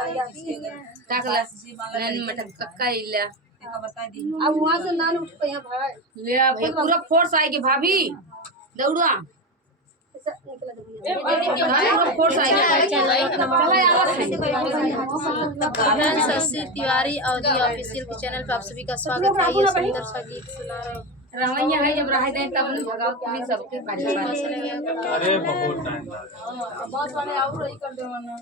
टाकला नैन मटक कक्का इला अब वहाँ से नान उठ पे यहाँ भाई ले आ भाई पूरा फोर्स आएगी भाभी दौड़ा पूरा फोर्स आएगी मैं शशि तिवारी अवधि ऑफिशियल के चैनल पर आप सभी का स्वागत है। ये सुंदर सा गीत सुना रहे रहैया है जब रह जाए तब नहीं भगाओ तुम्हें सबके पास अरे बहुत टाइम लगा बहुत बड़े आओ रही कर दे वरना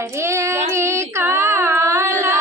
अरे काला